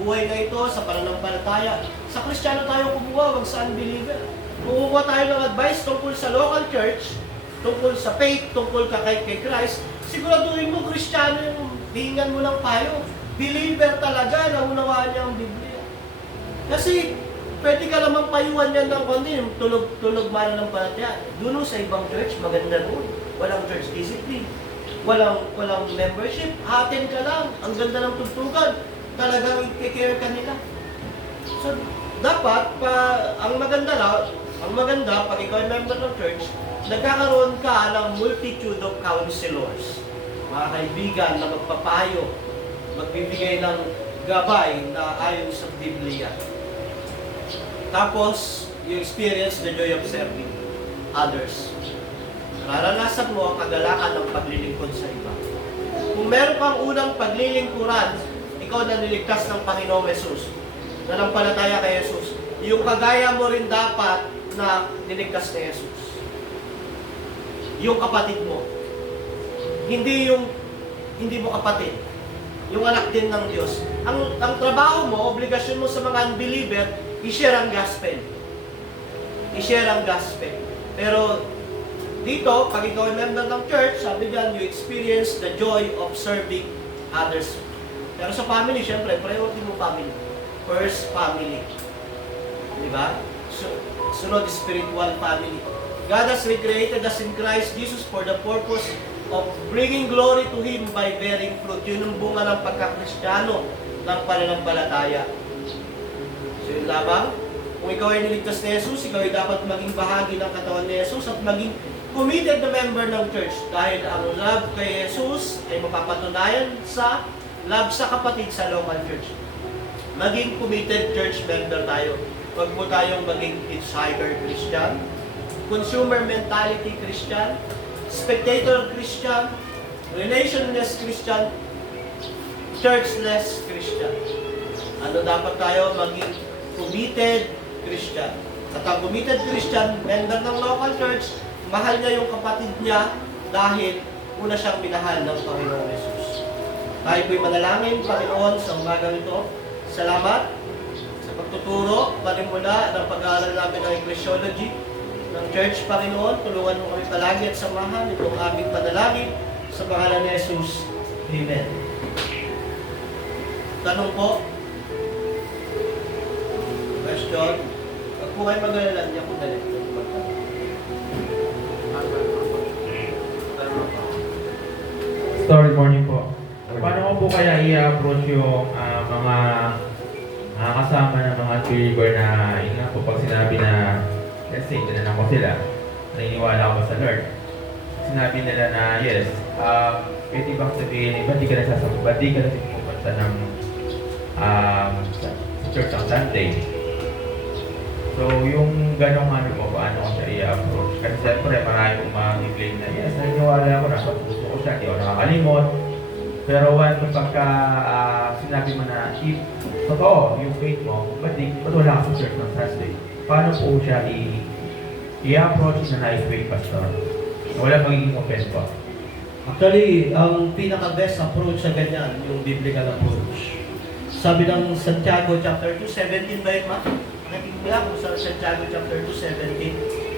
buhay na ito, sa pananampalataya. Sa Kristiyano tayo kumuha, wag sa unbeliever. Kukuha tayo ng advice tungkol sa local church, tungkol sa faith, tungkol kay Christ. Siguraduhin mo, Kristiyano yung hihingan mo ng payo. Believer talaga na unawaan niya ang Biblia. Kasi, pwede ka lamang payuhan yan ng konti, tulog mana ng palataya. Doon sa ibang church, maganda doon. Walang church discipline. Walang membership. Hatin ka lang. Ang ganda ng tugtugan. Talagang i-care ka nila. So, dapat, ang maganda, pag ikaw ay member ng church, nagkakaroon ka ng multitude of counselors. mga kaibigan na magpapayo, magbibigay ng gabay na ayon sa Biblia. Tapos, you experience the joy of serving others. Nararanasan mo ang kagalakan ng paglilingkod sa iba. Kung meron kang unang paglilingkuran, ikaw na niligtas ng Panginoong Jesus, nanampalataya kay Jesus, yung kagaya mo rin dapat na niligtas ni Jesus. Yung kapatid mo. Hindi mo kapatid. Yung anak din ng Diyos. Ang trabaho mo, obligasyon mo sa mga unbeliever, i-share ang gospel. I-share ang gospel. Pero dito, pag ikaw ay member ng church, sabi diyan, you experience the joy of serving others. Pero sa family, syempre, priority mo family. First, family. Di ba? Sunod, spiritual family. God has recreated us in Christ Jesus for the purpose of bringing glory to Him by bearing fruit. Yun ang bunga ng pagkakristyano ng pananampalataya. So yun lamang, kung ikaw ay niligtas ni Jesus, ikaw ay dapat maging bahagi ng katawan ni Jesus at maging committed na member ng church dahil ang love kay Jesus ay mapapatunayan sa love sa kapatid sa local church. Maging committed church member tayo. Huwag mo tayong maging insider Christian, consumer mentality Christian, spectator Christian, relationless Christian, churchless Christian. Ano dapat tayo? Maging committed Christian. At ang committed Christian, member ng local church, mahal niya yung kapatid niya dahil una siyang minahal ng Panginoong Jesus. Tayo po'y manalangin, Panginoon, sa umagang ito. Salamat sa pagtuturo, panimula ng pag-aaral namin ng ecclesiology ng church, Panginoon. Tulungan mo kami palagi at samahan itong aming panalangin sa pangalan ni Jesus. Amen. Tanong po? Question? Pag po kayo mag-alala, niya po dali. Story morning po. Paano ko po kaya i-approach yung mga kasama ng mga believer na yun nga po pag sinabi na let's say, tinanong ko sila, naniniwala ako sa Lord. Sinabi nila na yes, pwede bang sabihin, ba't di ka pupunta ng sa church ang Sunday? So, yung ganong ano po, paano ko siya i-approach? Kasi siyempre, marami kong mag-claim na yes, naniniwala ako, nasa puso ko siya, di ako nakakalimot. Pero once pagka sinabi mo na, if totoo yung faith mo, ba't wala ka sa church ng Sunday? Paano po siya i-approach na nice way, Pastor? Wala magiging offense po. Actually, ang pinaka-best approach sa ganyan, yung biblical approach. Sabi ng Santiago chapter 2, 17 ba yun, ma? Nakikinig ako sa Santiago chapter 2, 17.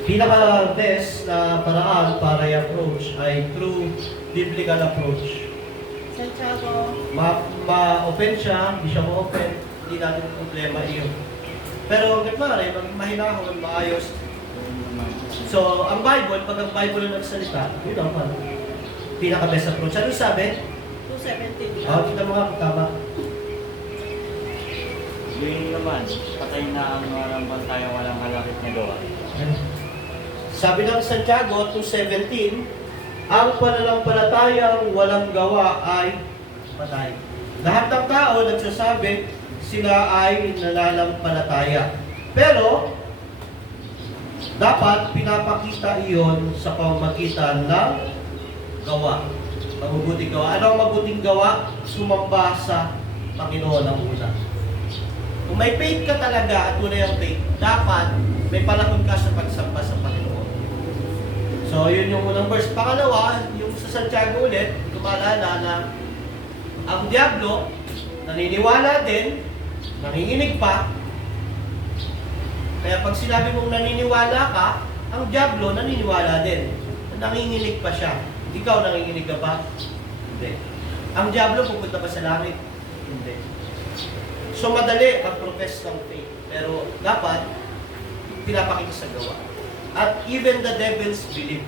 Pinaka-best na paraan para i-approach ay through biblical approach. Santiago. Ma-open siya, hindi siya ma-open, hindi natin problema iyon. Pero hanggat maaari, maging mahinahon, maayos. So, ang Bible, pag ang Bible ang nagsalita, yun naman. Pinaka-best approach. Ano sabi? 2:17. Kita mo nga, tama. Yun naman, patay na ang marambang tayo walang halakit na gawa. Sabi ng Santiago 2:17, ang pananampalatayang walang gawa ay patay. Lahat ng tao nagsasabi sila ay nananampalataya. Pero, dapat pinapakita iyon sa pamamagitan ng gawa. Mabubuting gawa. Ano ang mabuting gawa? Sumamba sa Panginoon ang una. Kung may faith ka talaga at tunay ang faith, dapat may panahon ka sa pagsamba sa Panginoon. So, yun yung unang verse. Pangalawa, yung sa Santiago ulit, tumalala na ang Diablo, naniniwala din, nanginginig pa. Kaya pag sinabi mong naniniwala ka, ang Diablo naniniwala din. Nanginginig pa siya. Ikaw, nanginginig ka ba? Hindi. Ang Diablo pupunta ba sa langit? Hindi. So, madali mag-profess ng faith. Pero dapat, pinapakita sa gawa. At even the devils believe.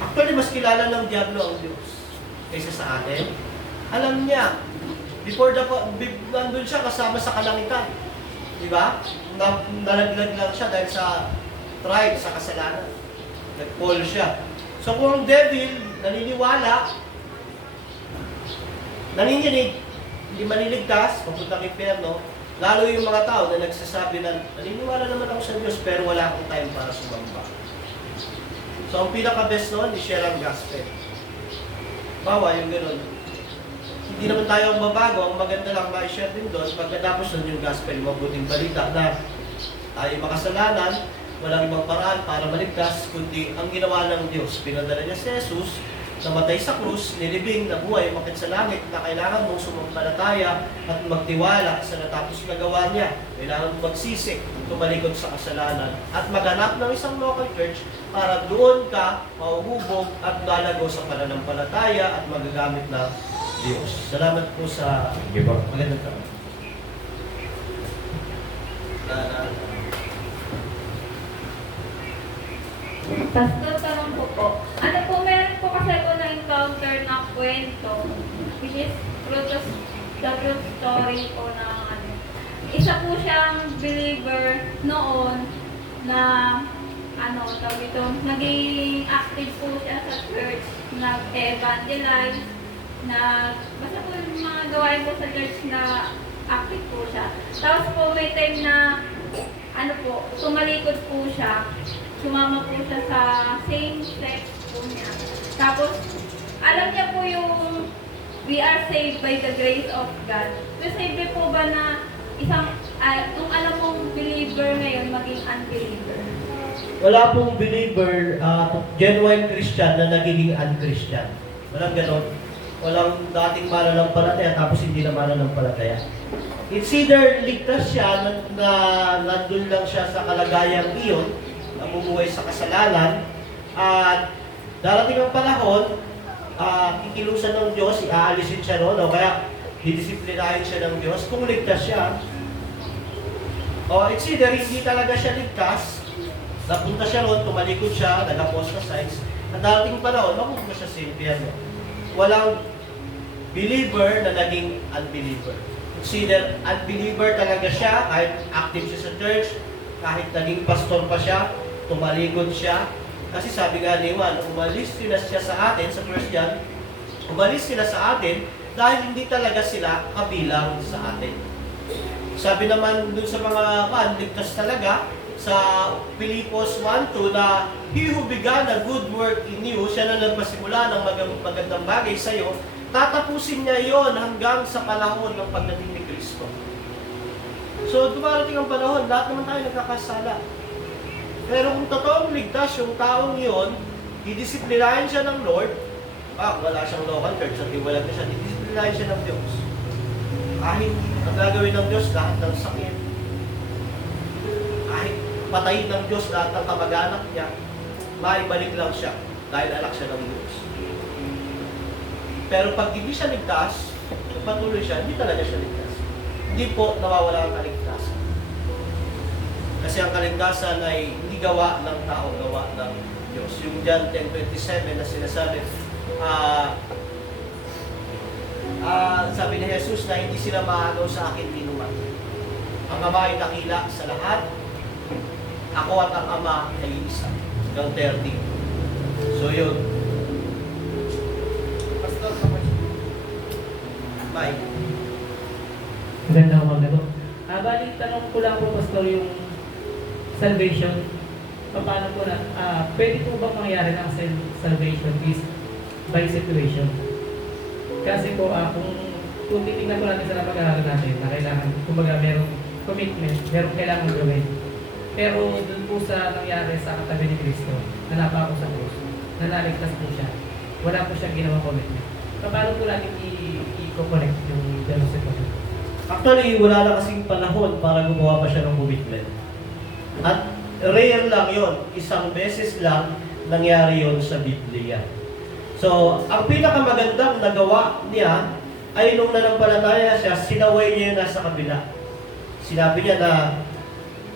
Actually, mas kilala ng Diablo ang Diyos kaysa sa atin. Alam niya, before nandun siya kasama sa kalangitan. Di ba? Nalaglag lang siya dahil sa pride, sa kasalanan. Nag-fall siya. So kung ang devil naniniwala, nanginginig, hindi maniligtas, papunta kay Perno, lalo yung mga tao na nagsasabi na naniniwala naman ako sa Diyos pero wala akong time para sumamba. So ang pinaka-best noon, i-share ang gospel. Bawa yung gano'n. Hindi naman tayo ang mabago, ang maganda lang ma-share din doon, pagkatapos nun yung gospel, mabuting balita na tayo makasalanan, walang ibang paraan para maligtas, kundi ang ginawa ng Diyos. Pinadala niya si Jesus, namatay sa krus, nilibing, nabuhay, umakyat sa langit, na kailangan mong sumampalataya at magtiwala sa natapos na gawa niya. Kailangan mong magsisi, tumalikod sa kasalanan, at maghanap ng isang local church para doon ka mauhubog at lalago sa pananampalataya at magagamit ng Diyos. Salamat po sa Sige po. magandang taon. Pastor, tanong ko po. Ano po, meron po kasi ako na-encounter na kwento, which is the true story po na ano. Isa po siyang believer noon na tawag ito, naging active po siya sa church, nag-evangelize, basta po yung mga gawain po sa church na active po siya. Tapos po may time na, tumalikod po siya, sumama po siya sa same sex po niya. Tapos, alam niya po yung we are saved by the grace of God. Save po ba na kung alam mong believer ngayon, maging unbeliever? Wala pong believer, genuine Christian na nagiging un-Christian. Walang ganon. Walang dating mananampalataya tapos hindi na mananampalataya. It's either ligtas siya na nandun lang siya sa kalagayang iyon, namumuhay sa kasalanan, at darating ang panahon, kikilusan ng Diyos, iaalisin siya noon, o kaya didisiplinahin siya ng Diyos kung ligtas siya. O it's either hindi talaga siya ligtas, napunta siya noon, tumalikod siya, nag-apostatize, at darating panahon, mapupunta siya sa impyerno. Walang believer na naging unbeliever. It's either unbeliever talaga siya, kahit active siya sa church, kahit naging pastor pa siya, tumalikod siya. Kasi sabi nga ni Juan, umalis sila siya sa atin, sa 1 John, umalis sila sa atin dahil hindi talaga sila kabilang sa atin. Sabi naman dun sa mga ligtas talaga, sa Pilipos 1:2 na he who began a good work in you, siya na nagpasimula ng magandang bagay sa iyo, tatapusin niya yon hanggang sa panahon ng pagdating ni Kristo. So, dumarating ang panahon, lahat naman tayo nagkakasala. Pero kung totoong ligtas yung taong yon, didisiplinahin siya ng Lord, wala siyang local church, at iwalag na siya, didisiplinahin siya ng Diyos. Kahit ang gagawin ng Diyos, lahat ng sakit, kahit patayin ng Diyos lahat ng kamag-anak niya, maibalik lang siya dahil anak siya ng Diyos. Pero pag hindi siya ligtas, patuloy siya, hindi talaga siya ligtas. Hindi po nawawala ang kaligtasan. Kasi ang kaligtasan ay hindi gawa ng tao, gawa ng Diyos. Yung John 10:27 na sinasabi, sabi ni Jesus na hindi sila maagaw sa akin dinuman. Ang Ama ay dakila sa lahat, ako at ang Ama ay isa. Hanggang 30. So yun. Pastor, bye. Maganda umaga po. Bali, tanong ko lang po, Pastor, yung salvation. Paano po na, pwede po bang mangyari ng salvation is by situation? Kasi po, kung titignan po natin sa napag-aaral natin, na kailangan, kumbaga, merong commitment, merong kailangan gawin. Pero dun po sa nangyari sa katabi ni Kristo, na napako sa krus, na naligtas po siya, wala po siyang ginawang commitment. Paano po natin i-connect yung dalawa sa commitment? Actually, wala na kasing panahon para gumawa pa siya ng commitment. At rare lang yon, isang beses lang nangyari yon sa Biblia. So, ang pinakamagandang nagawa niya ay nung nanampalataya siya, sinaway niya yung nasa kabila. Sinabi niya na,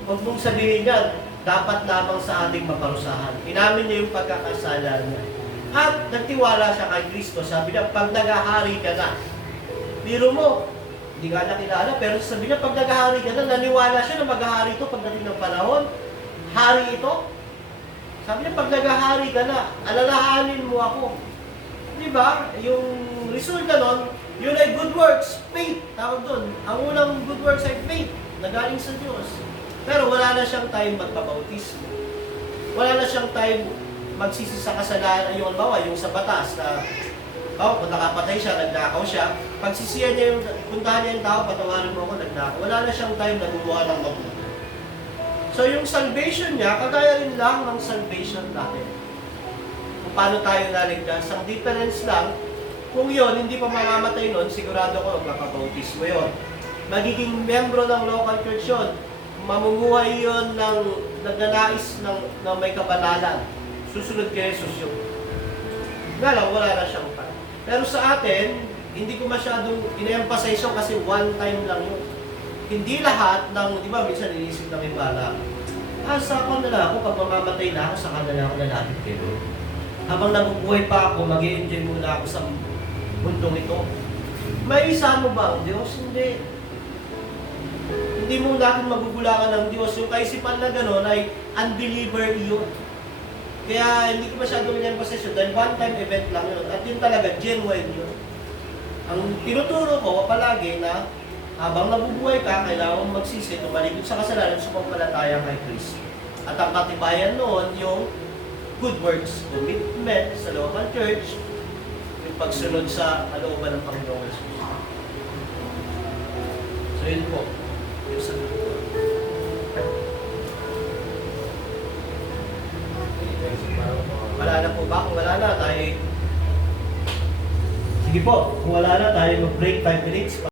huwag mong sabihin niya, dapat lamang sa ating maparusahan. Inamin niya yung pagkakasala niya. At nagtiwala siya kay Kristo. Sabi niya, pag nagahari ka na, biro mo, hindi ka na kilala, pero sabi niya, pag nagahari ka na, naniwala siya na maghahari ito pagdating ng panahon. Hari ito. Sabi niya, pag naghahari ka na, alalahanin mo ako. Di ba? Yung resulta nun, yun ay good works, faith, tawag doon. Ang unang good works ay faith, na galing sa Diyos. Pero wala na siyang time magpabautismo. Wala na siyang time magsisi sa kasalanan, yung bawa, yung sa batas na, kung nakapatay siya, nagnakaw siya, pagsisiyan niya yung, puntahan niya yung tao, patawarin mo ako, nagnakaw. Wala na siyang time na gumawa ng mabuti. So yung salvation niya, kagaya rin lang ng salvation natin. Kung paano tayo naligtas, ang difference lang, kung yon hindi pa mamamatay nun, sigurado ko magpapabautismo yun. Magiging membro ng local church yun. Mamumuhay yun ng nagnanais ng may kabanalan. Susunod kay Jesus yun. Nga lang, wala na siyang pa. Pero sa atin, hindi ko masyadong in-emphasize yun kasi one time lang yun. Hindi lahat ng, di ba, minsan inisip ng ibala, sa ako na lang ako, pag mamamatay na ako, saka na lang ako lalapit kay Lord. Habang nabubuhay pa ako, mag-i-enjoy muna ako sa mundong ito. May isa mo ba ang Diyos? Hindi. Hindi mo natin magugulangan ng Diyos. Yung kaisipan na gano'n ay unbeliever yun. Kaya hindi ko masyado in-emphasize yun dahil one-time event lang yun. At yun talaga, genuine yun. Ang tinuturo ko palagi na habang nabubuhay ka, kailangan mong magsisi, tumalikod sa kasalanan, sumampalataya kay Kristo. At ang katibayan noon, yung good works, commitment sa local church, yung pagsunod sa kalooban ng Panginoon Jesus. So yun po, yung sagot ko. Wala na po ba? Kung wala na, tayo... Sige po, kung wala na, tayo mag-break 5 minutes.